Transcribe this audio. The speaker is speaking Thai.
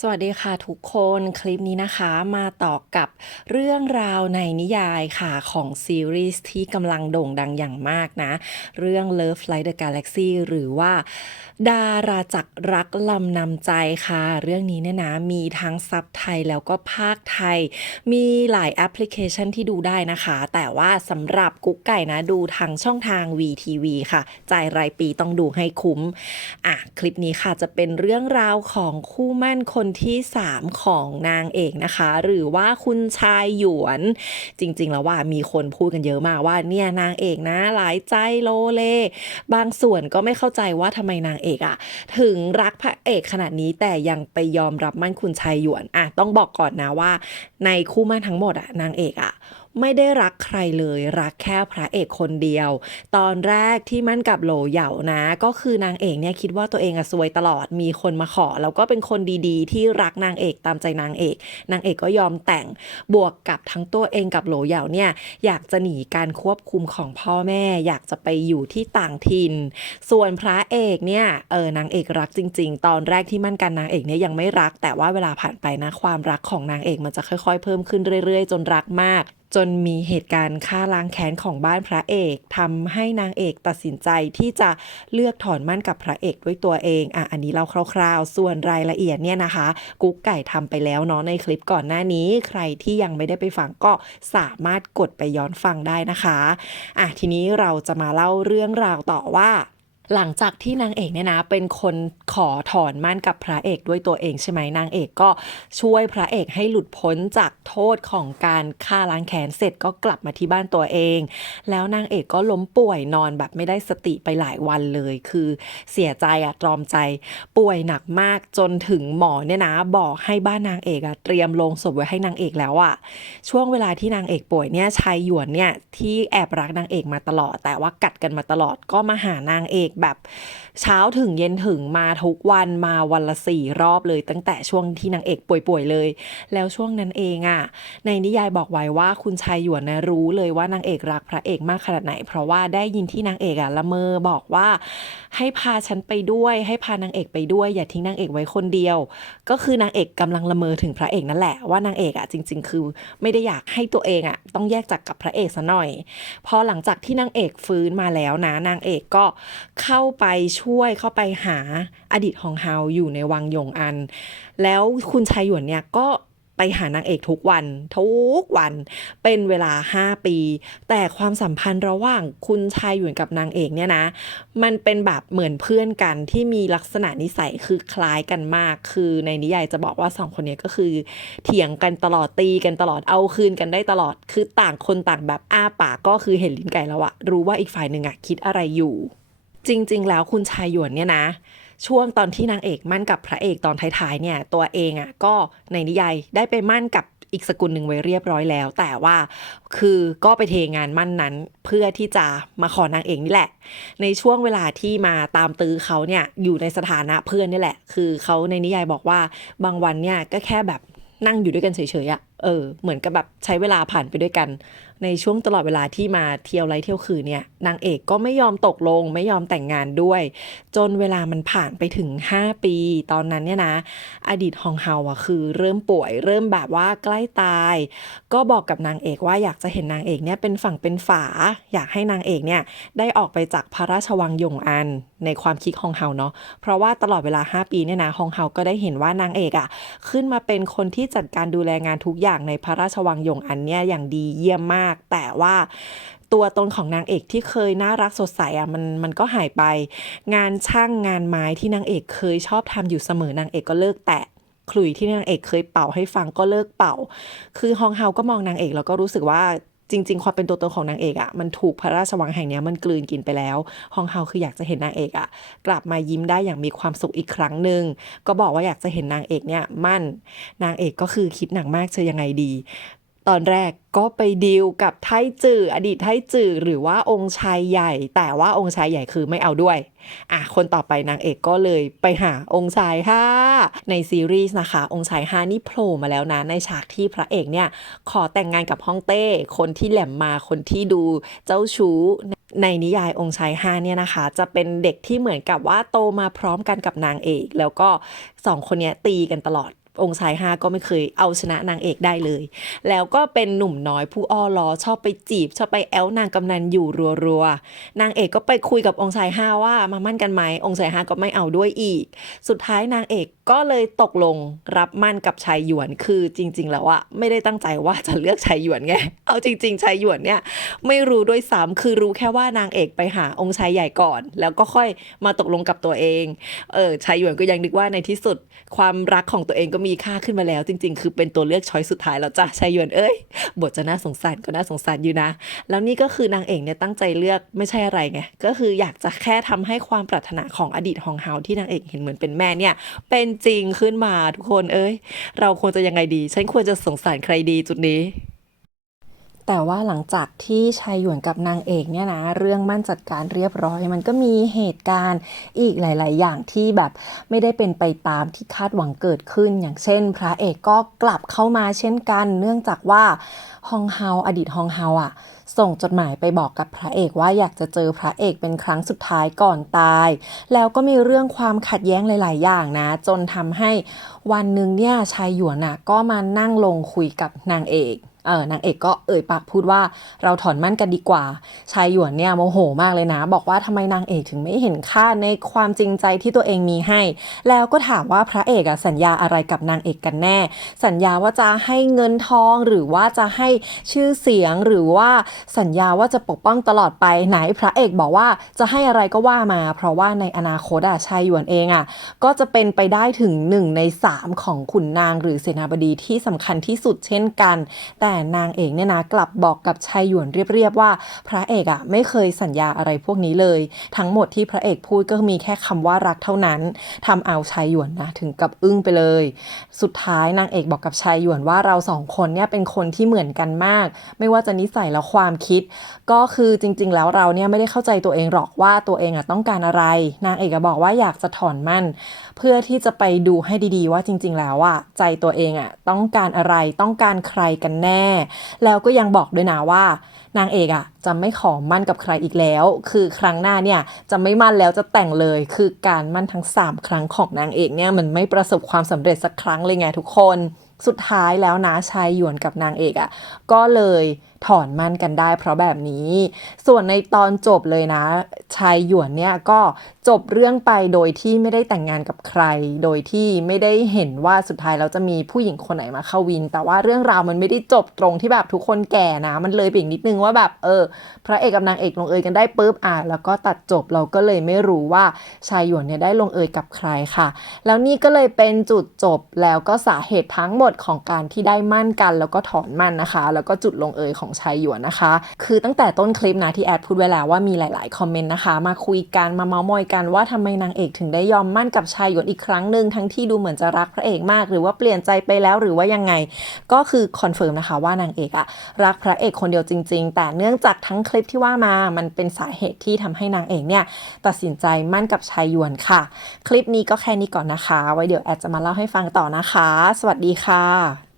สวัสดีค่ะทุกคนคลิปนี้นะคะมาต่อกับเรื่องราวในนิยายค่ะของซีรีส์ที่กำลังโด่งดังอย่างมากนะ เรื่อง Love Flight the Galaxy หรือว่า ดาราจักรรักลำนำใจค่ะ เรื่องนี้เนี่ยนะมีทั้งซับไทยแล้วก็ภาคไทย มีหลายแอปพลิเคชันที่ดูได้นะคะ แต่ว่าสำหรับกุ๊กไก่นะดูทางช่องทาง VTV ค่ะ จ่ายรายปีต้องดูให้คุ้มอะคลิปนี้ค่ะจะเป็นเรื่องราวของคู่มั่นคนนที่ 3 ของนางเอกนะคะ หรือว่าคุณชายหยวน จริง ๆ แล้วว่ามีคนพูดกันเยอะมากว่าเนี่ยนางเอกนะหลายใจโลเล บางส่วนก็ไม่เข้าใจว่าทำไมนางเอกอะถึงรักพระเอกขนาดนี้แต่ยังไปยอมรับมั่นคุณชายหยวนอะต้องบอกก่อนนะว่า ในคู่มั่นทั้งหมดอะนางเอกอะ ไม่ได้รักใครเลย รักแค่พระเอกคนเดียว ตอนแรกที่มั่นกับโหลเหยานะ ก็คือนางเอกเนี่ยคิดว่าตัวเองอะซวยตลอดมีคนมาขอ แล้วก็เป็นคนดีๆ ที่รักนางเอกตามใจนางเอก นางเอกก็ยอมแต่งบวกกับทั้งตัวเองกับโหลเหยาเนี่ยอยากจะหนีการควบคุมของพ่อแม่ อยากจะไปอยู่ที่ต่างถิ่น ส่วนพระเอกเนี่ยเออนางเอกรักจริง ๆ ตอนแรกที่มั่นกันนางเอกเนี่ยยังไม่รัก แต่ว่าเวลาผ่านไปนะความรักของนางเอกมันจะค่อย ๆ เพิ่มขึ้นเรื่อยๆ จนรักมาก จนมีเหตุการณ์ฆ่าล้างแค้นของบ้านพระเอกทำให้นางเอกตัดสินใจที่จะเลือกถอนมั่นกับพระเอกด้วยตัวเองอะอันนี้เราคร่าว ๆ ส่วนรายละเอียดเนี่ยนะคะ กุ๊กไก่ทำไปแล้วเนาะในคลิปก่อนหน้านี้ ใครที่ยังไม่ได้ไปฟังก็สามารถกดไปย้อนฟังได้นะคะอะทีนี้เราจะมาเล่าเรื่องราวต่อว่า หลังจากที่นางเอกเนี่ยนะ เป็นคนขอถอนมั่นกับพระเอกด้วยตัวเองใช่ไหมนางเอกก็ช่วยพระเอกให้หลุดพ้นจากโทษของการฆ่าล้างแค้นเสร็จก็กลับมาที่บ้านตัวเอง แล้วนางเอกก็ล้มป่วยนอนแบบไม่ได้สติไปหลายวันเลย คือเสียใจอะตรอมใจ ป่วยหนักมากจนถึงหมอเนี่ยนะ บอกให้บ้านนางเอกอะเตรียมโลงศพไว้ให้นางเอกแล้วอะช่วงเวลาที่นางเอกป่วยเนี่ยชายหยวนเนี่ยที่แอบรักนางเอกมาตลอด แต่ว่ากัดกันมาตลอดก็มาหานางเอกแบบเช้าถึงเย็นถึงมาทุกวันมาวันละสี่รอบเลย ตั้งแต่ช่วงที่นางเอกป่วยๆเลย แล้วช่วงนั้นเองอะในนิยายบอกไว้ว่าคุณชายหยวนนะรู้เลยว่านางเอกรักพระเอกมากขนาดไหน เพราะว่าได้ยินที่นางเอกอะละเมอบอกว่า ให้พาฉันไปด้วย ให้พานางเอกไปด้วย อย่าทิ้งนางเอกไว้คนเดียว ก็คือนางเอกกำลังละเมอถึงพระเอกนั่นแหละว่านางเอกอะจริง ๆ คือไม่ได้อยากให้ตัวเองอะต้องแยกจากกับพระเอกซะหน่อย พอหลังจากที่นางเอกฟื้นมาแล้วนะนางเอกก็เข้าไปช่วยเข้าไปหาอดีตของเฮาอยู่ในวังยงอัน แล้วคุณชายหยวนเนี่ยก็ไปหานางเอกทุกวัน ทุกวันเป็นเวลา 5 ปี แต่ความสัมพันธ์ระหว่างคุณชายหยวนกับนางเอกเนี่ยนะ มันเป็นแบบเหมือนเพื่อนกันที่มีลักษณะนิสัยคือคล้ายกันมาก คือในนิยายจะบอกว่าสองคนเนี้ยก็คือ เถียงกันตลอดตีกันตลอดเอาคืนกันได้ตลอด คือต่างคนต่างแบบอ้าปากก็คือเห็นลิ้นไก่แล้วอะรู้ว่าอีกฝ่ายหนึ่งอะคิดอะไรอยู่ จริง ๆ แล้วคุณชายหยวนเนี่ยนะ ช่วงตอนที่นางเอกมั่นกับพระเอกตอนท้ายๆเนี่ยตัวเองอะ่ะก็ในนิยายได้ไปมั่นกับอีกสกุลหนึ่งไว้เรียบร้อยแล้ว แต่ว่าคือก็ไปเทงานมั่นนั้นเพื่อที่จะมาขอนางเอกนี่แหละ ในช่วงเวลาที่มาตามตื้อเขาเนี่ยอยู่ในสถานะเพื่อนนี่แหละ คือเขาในนิยายบอกว่าบางวันเนี่ยก็แค่แบบนั่งอยู่ด้วยกันเฉยๆอะ่ะเออเหมือนกับแบบใช้เวลาผ่านไปด้วยกัน ในช่วงตลอดเวลาที่มาเที่ยวไรเที่ยวคืนเนี่ยนางเอกก็ไม่ยอมตกลง ไม่ยอมแต่งงานด้วย จนเวลามันผ่านไปถึง 5 ปี ตอนนั้นเนี่ยนะ อดีตฮองเฮาอะคือ เริ่มป่วย เริ่มแบบว่าใกล้ตาย ก็บอกกับนางเอกว่าอยากจะเห็นนางเอกเนี่ยเป็นฝั่งเป็นฝา อยากให้นางเอกเนี่ยได้ออกไปจากพระราชวังยงอันในความคิดฮองเฮาเนาะเพราะว่าตลอดเวลา 5 ปีเนี่ยนะฮองเฮาก็ได้เห็นว่านางเอกอะขึ้นมาเป็นคนที่จัดการดูแลงานทุกอย่างในพระราชวังยงอันเนี่ยอย่างดีเยี่ยมมาก แต่ว่าตัวตนของนางเอกที่เคยน่ารักสดใสอะมันมันก็หายไป งานช่างงานไม้ที่นางเอกเคยชอบทำอยู่เสมอนางเอกก็เลิกแตะขลุ่ยที่นางเอกเคยเป่าให้ฟังก็เลิกเป่า คือฮองเฮาก็มองนางเอกแล้วก็รู้สึกว่า จริง ๆ ความเป็นตัวตนของนางเอกอะ่ะมันถูกพระราชวังแห่งนี้มันกลืนกินไปแล้วฮองเฮาคืออยากจะเห็นนางเอกอะ่ะกลับมายิ้มได้อย่างมีความสุขอีกครั้งหนึ่งก็บอกว่าอยากจะเห็นนางเอกเนี่ยมั่นนางเอกก็คือคิดหนักมากจะยังไงดี ตอนแรกก็ไปดีลกับไทจืออดีตไทจือหรือว่าองค์ชายใหญ่ แต่ว่าองค์ชายใหญ่คือไม่เอาด้วยอะคนต่อไปนางเอกก็เลยไปหาองค์ชายห้า ในซีรีส์นะคะ องค์ชายฮานี่โผล่มาแล้วนะ ในฉากที่พระเอกเนี่ยขอแต่งงานกับฮ่องเต้ คนที่แหลมมาคนที่ดูเจ้าชู้ในนิยายองค์ชายห้าเนี่ยนะคะ จะเป็นเด็กที่เหมือนกับว่าโตมาพร้อมกันกับนางเอก แล้วก็สองคนเนี้ยตีกันตลอด องค์ชายห้าก็ไม่เคยเอาชนะนางเอกได้เลย แล้วก็เป็นหนุ่มน้อยผู้อ้อล้อชอบไปจีบ ชอบไปแอลนางกำนันอยู่รัวๆนางเอกก็ไปคุยกับองค์ชายห้าว่ามามั่นกันไหมองค์ชายห้าก็ไม่เอาด้วยอีก สุดท้ายนางเอกก็เลยตกลงรับมั่นกับชายหยวนคือจริง ๆ แล้วอะไม่ได้ตั้งใจว่าจะเลือกชายหยวนไงเอาจริง ๆชายหยวนเนี่ยไม่รู้ด้วยซ้ำคือรู้แค่ว่านางเอกไปหาองค์ชายใหญ่ก่อน แล้วก็ค่อยมาตกลงกับตัวเองเออชายหยวนก็ยังนึกว่าในที่สุดความรักของตัวเองก็มีค่าขึ้นมาแล้ว จริง ๆ คือเป็นตัวเลือกช้อยสุดท้ายแล้วจ้ะชายหยวนเอ้ยบทจะน่าสงสารก็น่าสงสารอยู่นะ แล้วนี่ก็คือนางเอกเนี่ยตั้งใจเลือกไม่ใช่อะไรไงก็คืออยากจะแค่ทำให้ความปรารถนาของอดีตฮองเฮาที่นางเอกเห็นเหมือนเป็นแม่เนี่ย เป็นจริงขึ้นมาทุกคนเอ้ย เราควรจะยังไงดี ฉันควรจะสงสารใครดีจุดนี้ แต่ว่าหลังจากที่ชายหยวนกับนางเอกเนี่ยนะเรื่องมั่นจัดการเรียบร้อย มันก็มีเหตุการณ์อีกหลาย ๆ อย่างที่แบบไม่ได้เป็นไปตามที่คาดหวังเกิดขึ้น อย่างเช่น พระเอกก็กลับเข้ามาเช่นกัน เนื่องจากว่าฮองเฮาอดีตฮองเฮาอะ ส่งจดหมายไปบอกกับพระเอกว่าอยากจะเจอพระเอกเป็นครั้งสุดท้ายก่อนตาย แล้วก็มีเรื่องความขัดแย้งหลาย ๆ อย่างนะ จนทำให้วันหนึ่งเนี่ยชายหยวนน่ะก็มานั่งลงคุยกับนางเอก เออนางเอกก็เอ่ยปากพูดว่าเราถอนมั่นกันดีกว่า ชายหยวนเนี่ยโมโหมากเลยนะ บอกว่าทำไมนางเอกถึงไม่เห็นค่าในความจริงใจที่ตัวเองมีให้ แล้วก็ถามว่าพระเอกอะสัญญาอะไรกับนางเอกกันแน่ สัญญาว่าจะให้เงินทองหรือว่าจะให้ชื่อเสียงหรือว่าสัญญาว่าจะปกป้องตลอดไปไหนพระเอกบอกว่าจะให้อะไรก็ว่ามา เพราะว่าในอนาคตอะชายหยวนเองอะก็จะเป็นไปได้ถึงหนึ่งในสามของขุนนางหรือเสนาบดีที่สำคัญที่สุดเช่นกัน แต่นางเอกเนี่ยนะกลับบอกกับชายหยวนเรียบๆว่า พระเอกอะไม่เคยสัญญาอะไรพวกนี้เลย ทั้งหมดที่พระเอกพูดก็มีแค่คำว่ารักเท่านั้นทำเอาชายหยวนนะถึงกับอึ้งไปเลย สุดท้ายนางเอกบอกกับชายหยวนว่าเราสองคนเนี่ยเป็นคนที่เหมือนกันมาก ไม่ว่าจะนิสัยและความคิด ก็คือจริง ๆ แล้วเราเนี่ยไม่ได้เข้าใจตัวเองหรอกว่าตัวเองอะต้องการอะไร นางเอกอะบอกว่าอยากจะถอนมั่น เพื่อที่จะไปดูให้ดีๆ ว่าจริง ๆ แล้วอะใจตัวเองอะต้องการอะไรต้องการใครกันแน่แล้วก็ยังบอกด้วยนะว่านางเอกอะจะไม่ขอมั่นกับใครอีกแล้ว คือครั้งหน้าเนี่ยจะไม่มั่นแล้วจะแต่งเลย คือการมั่นทั้ง 3 ครั้งของนางเอกเนี่ยมันไม่ประสบความสำเร็จสักครั้งเลยไงทุกคน สุดท้ายแล้วนะชายหยวนกับนางเอกอะก็เลย ถอนมั่นกันได้เพราะแบบนี้ ส่วนในตอนจบเลยนะ ชายหยวนเนี่ยก็จบเรื่องไปโดยที่ไม่ได้แต่งงานกับใคร โดยที่ไม่ได้เห็นว่าสุดท้ายแล้วจะมีผู้หญิงคนไหนมาเข้าวิน แต่ว่าเรื่องราวมันไม่ได้จบตรงที่แบบทุกคนแก่นะ มันเลยไปอีกนิดนึงว่าแบบเออ พระเอกกับนางเอกลงเอยกันได้ปุ๊บอะแล้วก็ตัดจบเราก็เลยไม่รู้ว่าชายหยวนเนี่ยได้ลงเอยกับใครค่ะ แล้วนี่ก็เลยเป็นจุดจบแล้วก็สาเหตุทั้งหมดของการที่ได้มั่นกัน แล้วก็ถอนมั่นนะคะ แล้วก็จุดลงเอยของชายหยวนนะคะ คือตั้งแต่ต้นคลิปนะที่แอดพูดไว้แล้วว่ามีหลาย ๆ คอมเมนต์นะคะ มาคุยกันมาเมาส์มอยกันว่าทำไมนางเอกถึงได้ยอมมั่นกับชายหยวนอีกครั้งหนึ่งทั้งที่ดูเหมือนจะรักพระเอกมาก หรือว่าเปลี่ยนใจไปแล้วหรือว่ายังไง ก็คือคอนเฟิร์มนะคะว่านางเอกอะรักพระเอกคนเดียวจริง ๆ แต่เนื่องจากทั้งคลิปที่ว่ามามันเป็นสาเหตุที่ทำให้นางเอกเนี่ยตัดสินใจมั่นกับชายหยวนค่ะ คลิปนี้ก็แค่นี้ก่อนนะคะ ไว้เดี๋ยวแอดจะมาเล่าให้ฟังต่อนะคะ สวัสดีค่ะ